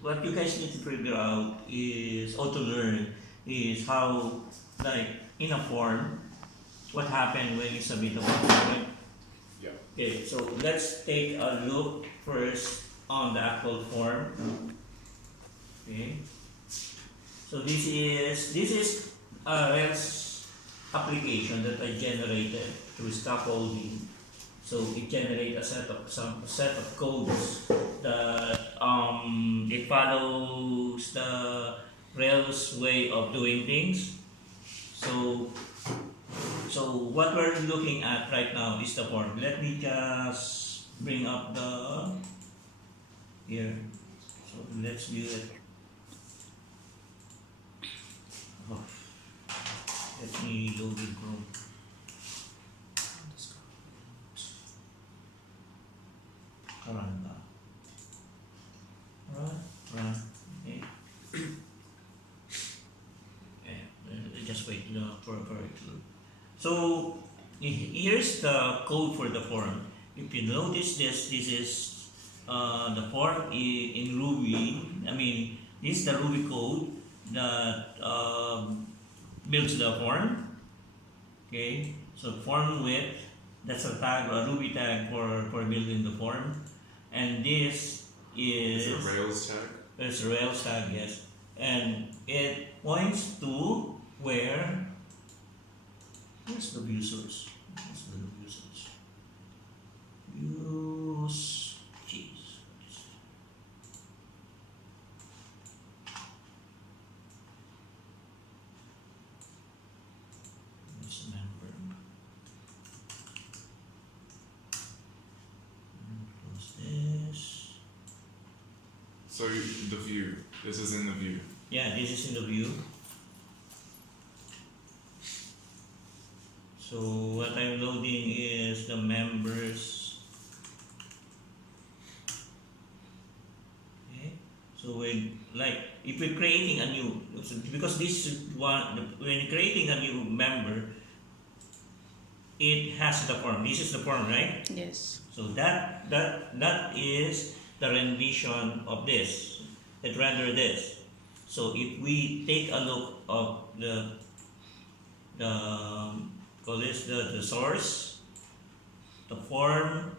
what you guys need to figure out is, or to learn, is how, like, in a form, what happened when you submit a form, right? Yeah. Okay, so let's take a look first on the actual form. Okay. So this is a Rails application that I generated through scaffolding. So it generates a set of codes that it follows the Rails way of doing things. So what we're looking at right now is the form. Let me just bring up the here. So let's view it. Oh, let me load it Chrome. Run. Okay. Just wait for it to. So here's the code for the form. If you notice this is the form in Ruby. I mean, this is the Ruby code that builds the form. Okay, so form width, that's a tag, a Ruby tag for building the form, and this is a Rails tag. It's a Rails tag, yes, and it points to where's the view source? Where's the view source? Views, jeez. Where's the member? Close this. So the view. This is in the view. Yeah, this is in the view. So what I'm loading is the members. Okay. So when if we're creating a new, because this is one, when creating a new member, it has the form. This is the form, right? Yes. So that is the rendition of this. It render this. So if we take a look of the source, the form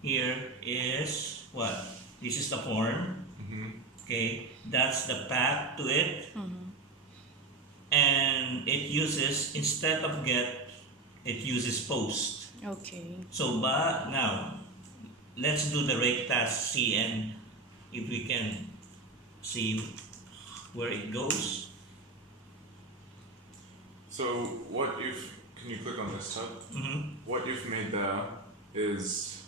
here is what? This is the form. Mm-hmm. Okay, that's the path to it. Mm-hmm. And it uses, instead of get, it uses post. Okay. So but now let's do the rake task CN if we can see where it goes. So can you click on this tab? Mm-hmm. What you've made there is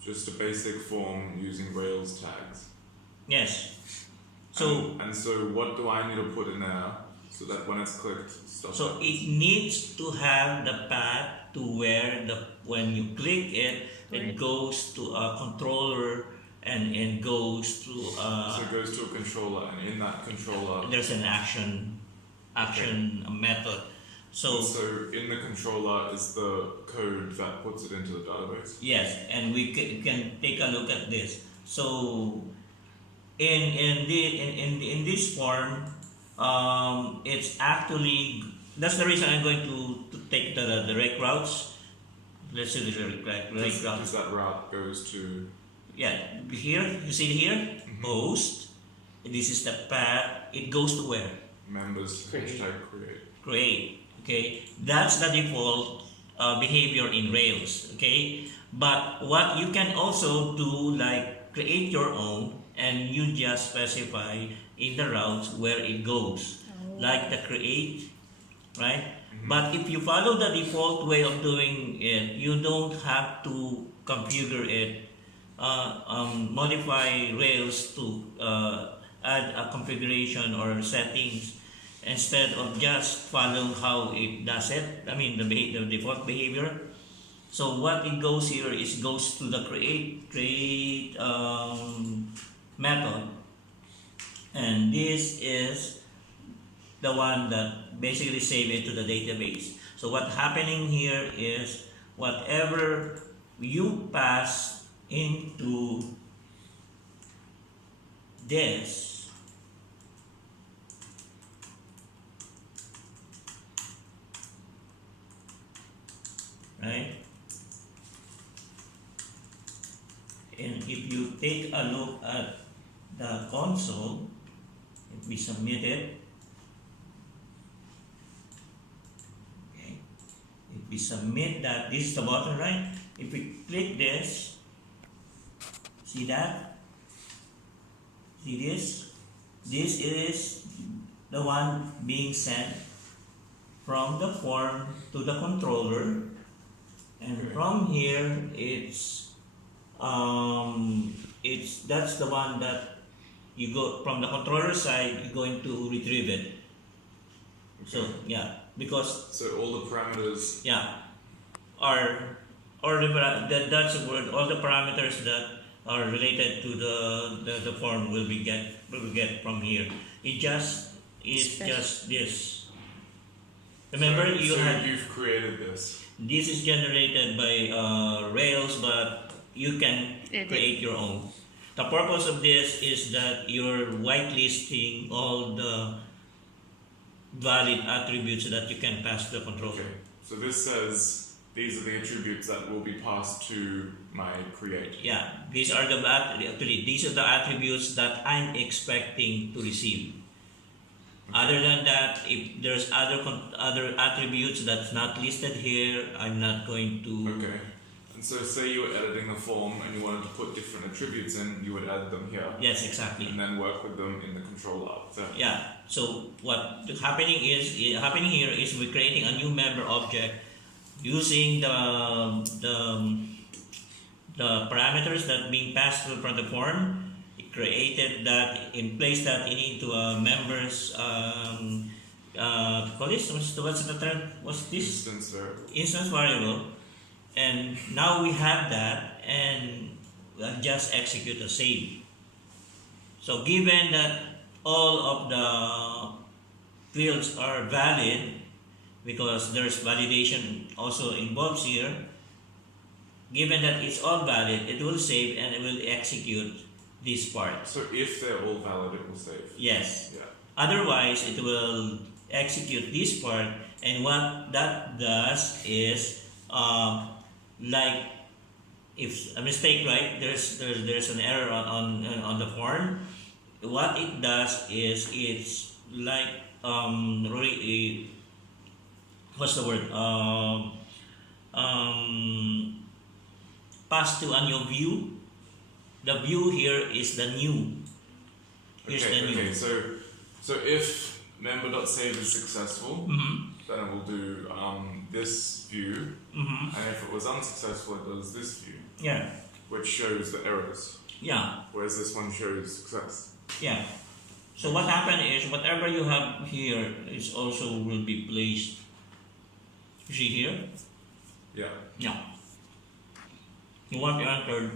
just a basic form using Rails tags. Yes. So and so what do I need to put in there so that when it's clicked, stuff so happens? it needs to have the path to where when you click it, Right. it goes to a controller and it goes to So it goes to a controller, and in that controller, there's an action method. So and so in the controller is the code that puts it into the database. yes, and we can take a look at this. So in this form, it's actually, that's the reason I'm going to take the direct routes. Let's see the direct routes. Because that route goes to Yeah, here you see here post. This is the path. It goes to where? members hashtag create. Okay, that's the default behavior in Rails. Okay, but what you can also do, like create your own, and you just specify in the routes where it goes, like the create, right? But if you follow the default way of doing it, you don't have to configure it, modify Rails to add a configuration or settings instead of just following how it does it. I mean the default behavior. So what it goes here is goes to the create method, and this is the one that basically save it to the database. So what's happening here is whatever you pass into this, right? And if you take a look at the console, if we submit it, okay, if we submit that, this is the button, right? If we click this, see that? See this? This is the one being sent from the form to the controller, and from here that's the one that you go from the controller side, you're going to retrieve it. Okay. So yeah, because So all the parameters. yeah, that's the word. All the parameters that are related to the form will get from here. It just is just this. Remember, you've created this. This is generated by Rails, but you can create your own. The purpose of this is that you're whitelisting all the valid attributes that you can pass to the controller. Okay. So this says these are the attributes that will be passed to my create. Yeah, these are the attributes that I'm expecting to receive. Other than that, if there's other attributes that's not listed here, I'm not going to. Okay. And so say you were editing the form and you wanted to put different attributes in, you would add them here. Yes, exactly. And then work with them in the controller. So yeah. So what happening here is we're creating a new member object using the parameters that being passed through from the form. It created that in place that into a members what's the term? What's this? instance variable. Instance variable. And now we have that, and we'll just execute a save. So given that all of the fields are valid, because there's validation also involved here, given that it's all valid, it will save and it will execute this part. So if they're all valid, it will save. Yes. Yeah. Otherwise, it will execute this part, and what that does is like if a mistake, right? There's an error on the form. What it does is it's like really, what's the word? Pass to a new view. The view here is the new. Here's the new. Okay. So if member.save is successful, then it will do this view, and if it was unsuccessful, it does this view. Yeah. Which shows the errors. Yeah. Whereas this one shows success. Yeah. So what happened is whatever you have here is also will be placed. You see here? Yeah. Yeah. You want to enter,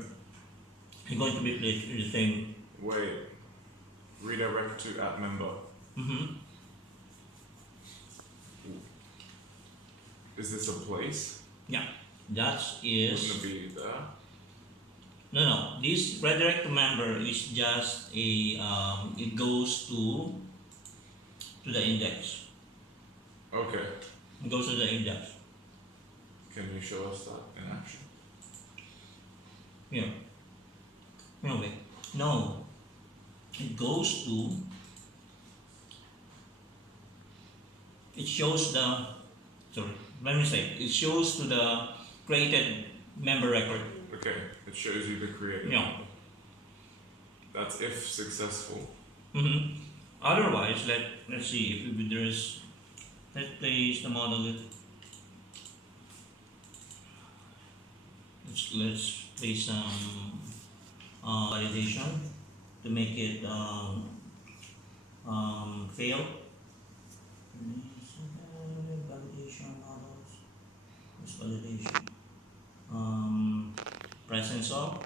you're going to be placed in the same. Wait. Redirect to @member. Is this a place? Yeah. That is. Wouldn't it be there? No. This redirect to member is just a. It goes to the index. Okay. It goes to the index. Can you show us that in action? Here. No wait. No. It goes to. It shows the. Sorry. Let me say. It shows to the created member record. Okay. It shows you the created. Yeah. That's if successful. Otherwise, let's see if there's. Let's place the model. Let's place some validation to make it fail. Validation models. This validation. Presence of.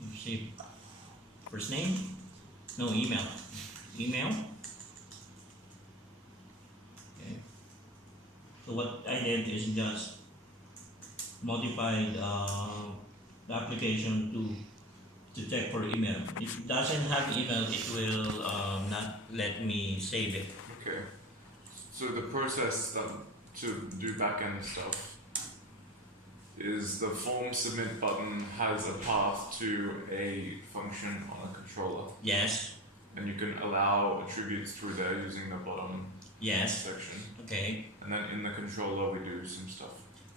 Let's see. First name. No, email. Email. Okay. So what I did is just modified the application to to check for email. If it doesn't have email, it will not let me save it. Okay. So the process to do backend stuff is the form submit button has a path to a function on a controller. Yes. And you can allow attributes through there using the bottom Yes. section. Okay. And then in the controller we do some stuff.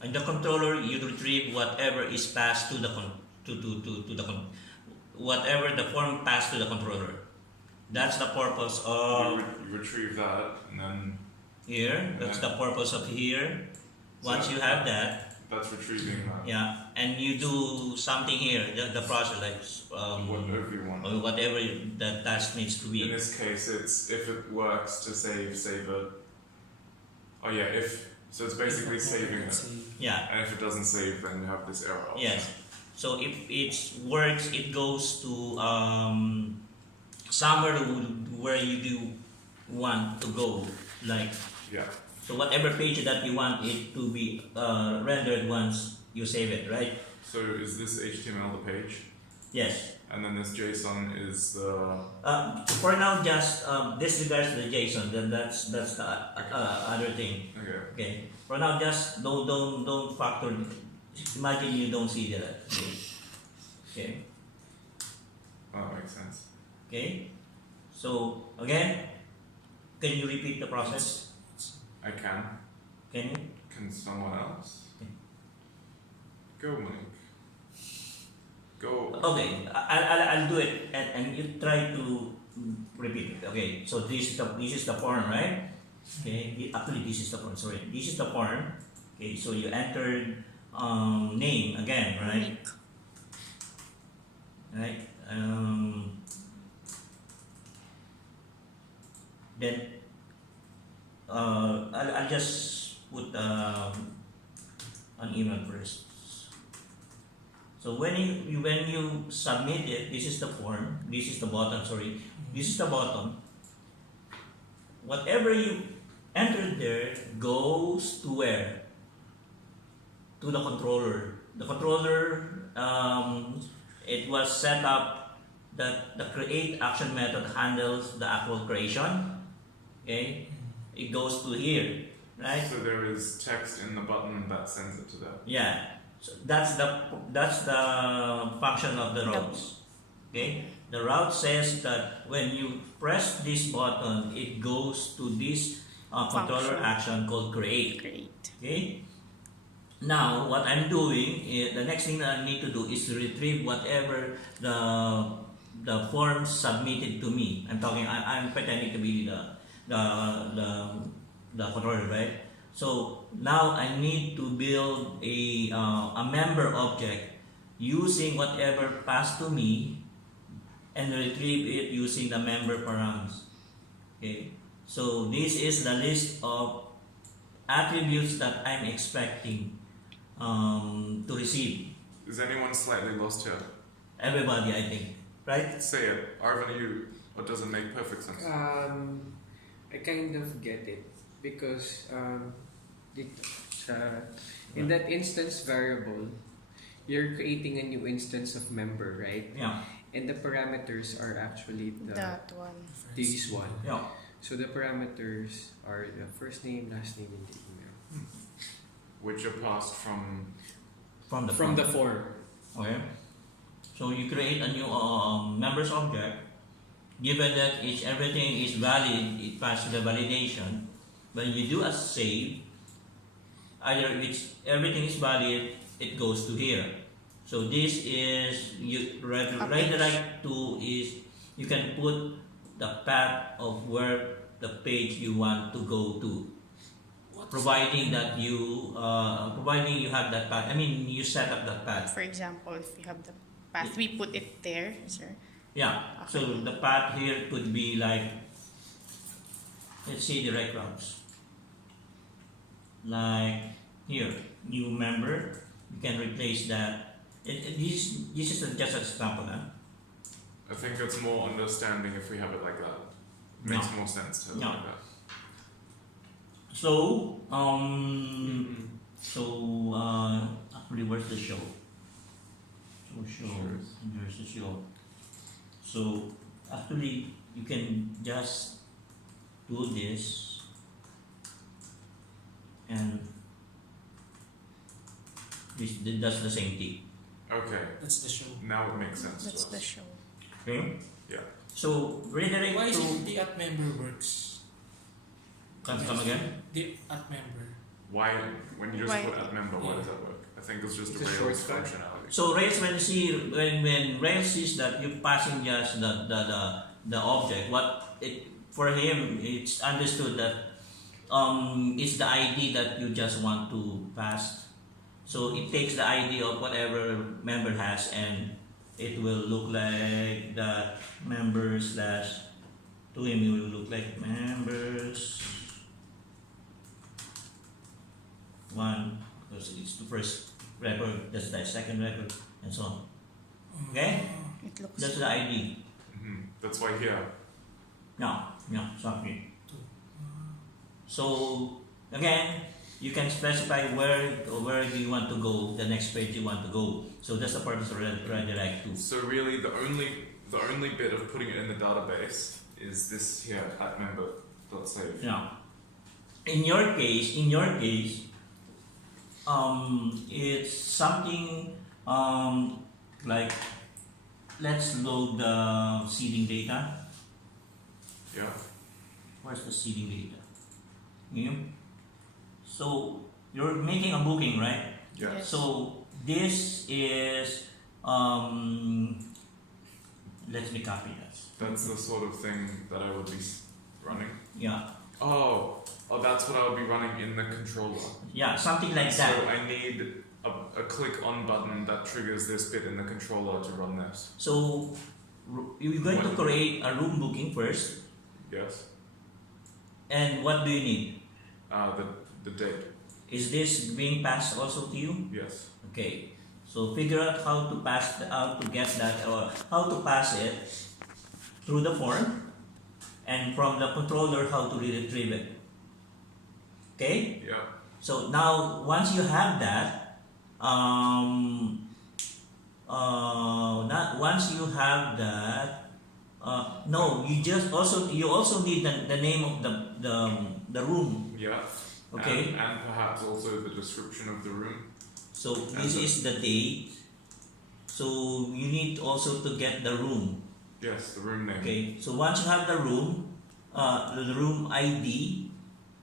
In the controller, you retrieve whatever is passed to the whatever the form passed to the controller. That's the purpose of You retrieve that and then here. That's the purpose of here. Once you have that, that's retrieving that. yeah, and you do something here. The process like Whatever you want. or whatever the task needs to In be. this case, it's if it works to save it. Oh yeah, so it's basically saving it. Yeah. And if it doesn't save, then you have this error. Yes. So if it works, it goes to somewhere where you do want to go. Like, Yeah. so whatever page that you want it to be rendered once you save it, right? So is this HTML the page? Yes. And then this JSON is the. For now, just disregards the JSON. Then that's the other thing. Okay. Okay. For now, just don't factor. Imagine you don't see that. Okay. Okay. Oh, that makes sense. Okay. So again, can you repeat the process? I can. Can you? Can someone else? Okay. Go, Monique. Go. Okay, I'll do it, and you try to repeat it. Okay, so this is the form, right? Okay, actually this is the form. Sorry, this is the form. Okay, so you entered name again, right? Right. Then I'll just put an email first. So when you submit it, this is the form, this is the button, sorry, this is the button. Whatever you entered there goes to where? To the controller. The controller, it was set up that the create action method handles the actual creation. Okay, it goes to here, right? So there is text in the button that sends it to them. Yeah. So that's the function of the routes. Okay, the route says that when you press this button, it goes to this controller action called create. Okay. Now what I'm doing is the next thing that I need to do is to retrieve whatever the form submitted to me. I'm pretending to be the controller, right? So now I need to build a member object using whatever passed to me and retrieve it using the member params. Okay, so this is the list of attributes that I'm expecting to receive. Is anyone slightly lost here? Everybody, I think, right? Say it. Arvin, what doesn't make perfect sense? I kind of get it because in that instance variable, you're creating a new instance of member, right? Yeah. And the parameters are actually That one. this one. Yeah. So the parameters are the first name, last name, and the email. Which are passed from. From the From form. the form. Okay. So you create a new members object. Given that everything is valid, it passes the validation. When you do a save, either everything is valid, it goes to here. So this is redirect to is you can put the path of where the page you want to go to, providing that you have that path. I mean, you set up that path. For example, if you have the path, we put it there, sir. Yeah. Okay. So the path here could be like, let's say direct routes. Like here, new member, you can replace that. This is just an example, huh? I think it's more understanding if we have it like that. Makes more sense to have it No. like that. So, actually, where's the show? For show. Sure. There's a show. So actually you can just do this and this does the same thing. Okay, That's the show. now it makes sense That's to the us. show. Okay? Yeah. So redirect Why is to it the at member works? come again? The at member. Why, when you just Why? put add member, why Yeah. does that work? I think it's just It's a a Rails shortcut. functionality. So Rails when Rails sees that you're passing just the object, what it for him it's understood that it's the ID that you just want to pass. So it takes the ID of whatever member has and it will look like that member slash to him it will look like members one because it's the first record, that's the second record, and so on. Okay? It looks. That's the ID. That's why here. No, sorry. So again, you can specify where do you want to go, the next page you want to go. So that's the purpose of redirect to. So really, the only bit of putting it in the database is this here at member.save. Now, in your case, it's something like let's load the seeding data. Yeah. Where's the seeding data? Yeah. So you're making a booking, right? Yeah. Yes. So this is let me copy that. That's the sort of thing that I would be running. Yeah, Oh, that's what I would be running in the controller. yeah, something like So that. I need a click on button that triggers this bit in the controller to run this. So you're going to create a room booking first, Yes. and what do you need? The date. Is this being passed also to you? Yes. Okay. So figure out how to get that or how to pass it through the form, and from the controller how to retrieve it. Okay. Yeah. So now once you have that, no, you also need the name of the room. Yeah. Okay. And perhaps also the description of the room. So this is the date. So you need also to get the room. Yes, the room name. Okay. So once you have the room ID,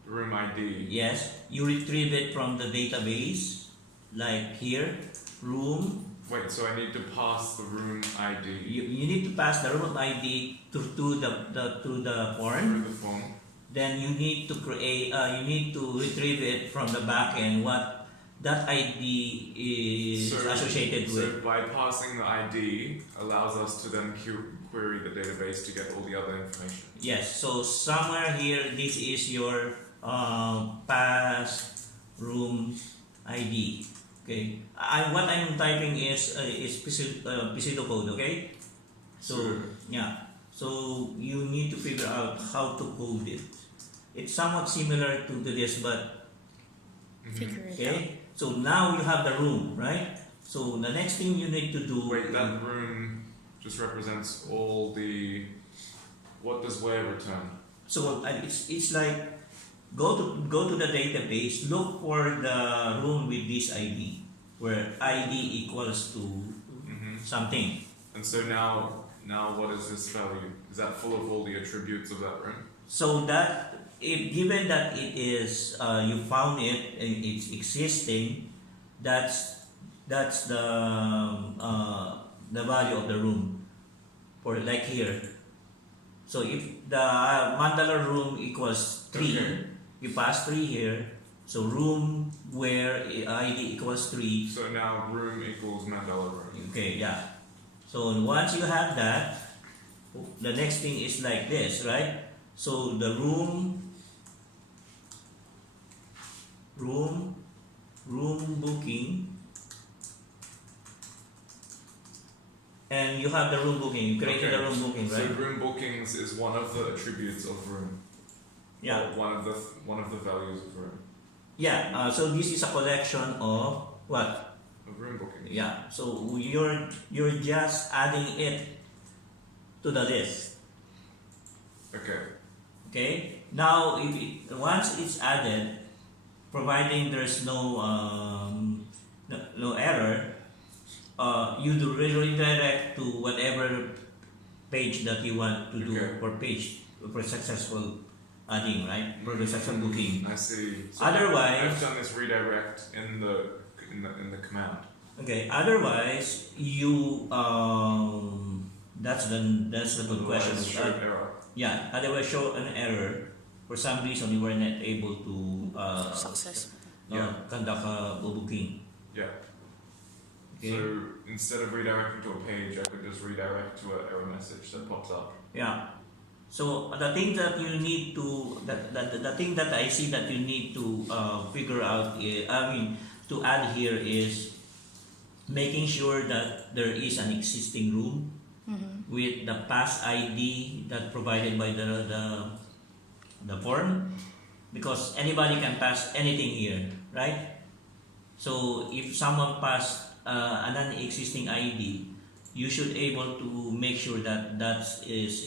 The room ID. yes, you retrieve it from the database, like here, room. Wait, so I need to pass the room ID You need to pass the room ID to the form. through the form. Then you need to retrieve it from the backend what that ID is associated with. So by passing the ID allows us to then query the database to get all the other information. Yes, so somewhere here, this is your pass room ID. Okay, what I'm typing is pseudocode. Okay, so Sure. yeah, so you need to figure out how to code it. It's somewhat similar to this, but Figure it out. okay. So now you have the room, right? So the next thing you need to do. Wait, that room just represents all the. What does where return? So it's like go to the database, look for the room with this ID, where ID equals to something. And so now what is this value? Is that full of all the attributes of that room? So that given that it is you found it and it's existing, that's the value of the room for like here. So if the mandala room equals 3, Okay. you pass 3 here. So room where ID equals 3. So now room equals mandala room. Okay, yeah. So once you have that, the next thing is like this, right? So the room booking, and you have the room booking. You created the room booking, So right? room bookings is one of the attributes of room. Yeah, Or one of the values of room. yeah. So this is a collection of what? Of room. room booking. Yeah, so you're just adding it to the list. Okay. Okay. Now, once it's added, providing there's no error, you do redirect to whatever page that you want to do Okay. for successful adding, right? For the successful booking. I see. So Otherwise- I've done this redirect in the command. Okay. Otherwise, you that's the good question. Otherwise, show error. Yeah. Otherwise, show an error. For some reason, you were not able to Successful. Yeah. conduct a booking. Yeah. Okay. So instead of redirecting to a page, I could just redirect to an error message that pops up. Yeah. So the thing that you need to the thing that I see that you need to figure out to add here is making sure that there is an existing room with the pass ID that provided by the form, because anybody can pass anything here, right? So if someone passed an existing ID, you should able to make sure that is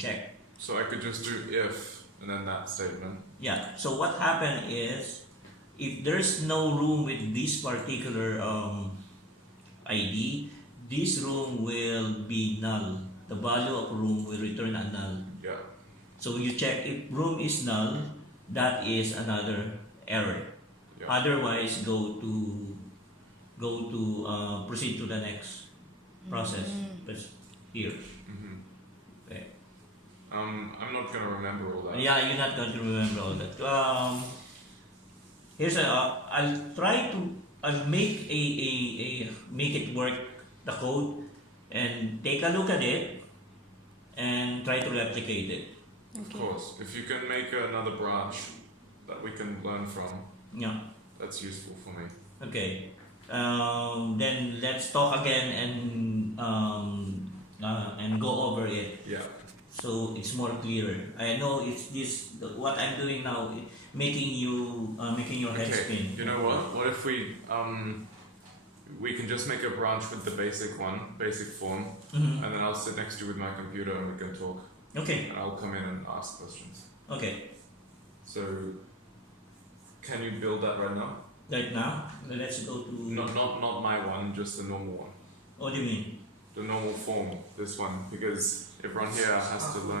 checked. So I could just do if and then that statement. Yeah. So what happened is, if there's no room with this particular ID, this room will be null. The value of room will return a null. Yeah. So you check if room is null, that is another error. Yeah. Otherwise, go to proceed to the next process. But here, Mm-hmm. okay. I'm not gonna remember all that. Yeah, you're not going to remember all that. I'll make make it work, the code, and take a look at it and try to replicate it. Of course. If you can make another branch that we can learn from, Yeah. that's useful for me. Okay. Then let's talk again and go over it Yeah. so it's more clearer. I know it's this what I'm doing now, making your head Okay. spin. You know what? What if we can just make a branch with the basic form, Mhm. and then I'll sit next to you with my computer and we can talk, Okay. and I'll come in and ask questions. Okay. So, can you build that right now? Right now, let's go to. Not my one, just the normal one. What do you mean? The normal form, this one, because everyone here has to learn.